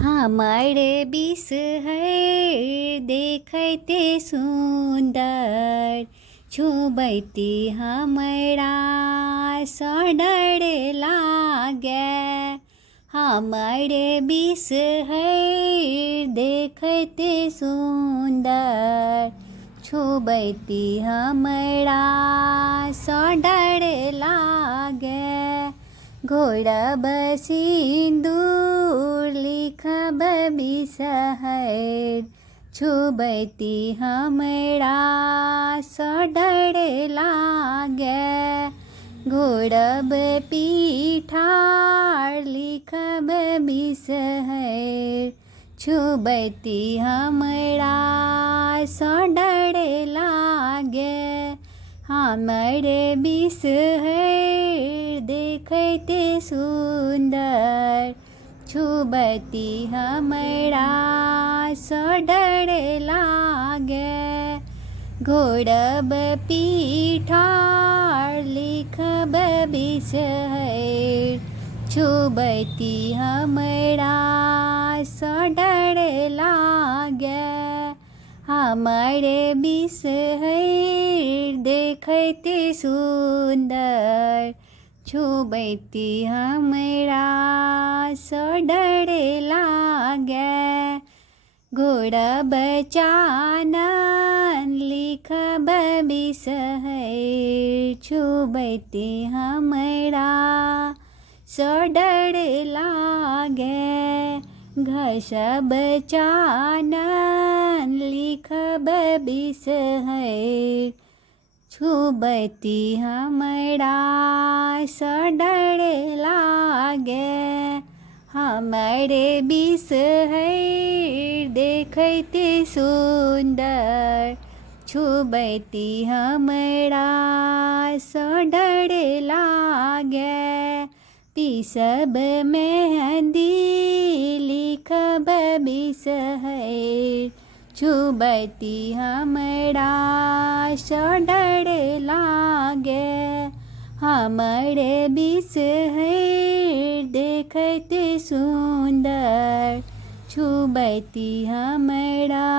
हमर बिष है देखते सुंदर, छुबैती हमरा सडर लागे। हमर बिष है देखते सुंदर, छुबैती हमरा सडर लागे। घोरब सिंदूर लिखब बिषहर, छुबैती हमरा सडर लागे। घोरब पीठार लिखब बिषहर, छुबैती हमरा सडर लागे। हमर बिष है देखते सुंदर, छुबैती हमरा सडर लागे। घोरब पीठार लिखब बिषहर, छुबैती हमरा सडर लागे। हमर बिष है देखते सुंदर, छुबैती हमरा सडर लागे। घोरब चानन लिखब बिषहर, छुबैती हमरा सडर लागे। घसब चानन लिखब बिषहर, छुबैती हमरा सडर लागे। हमर बिष है देखते सुंदर, छुबैती हमरा सडर लागे। पीसब मेहंदी लिखब बिषहर, छुबैती हमरा सडर लागे। हमर बिष है देखते सुंदर, छुबैती हमरा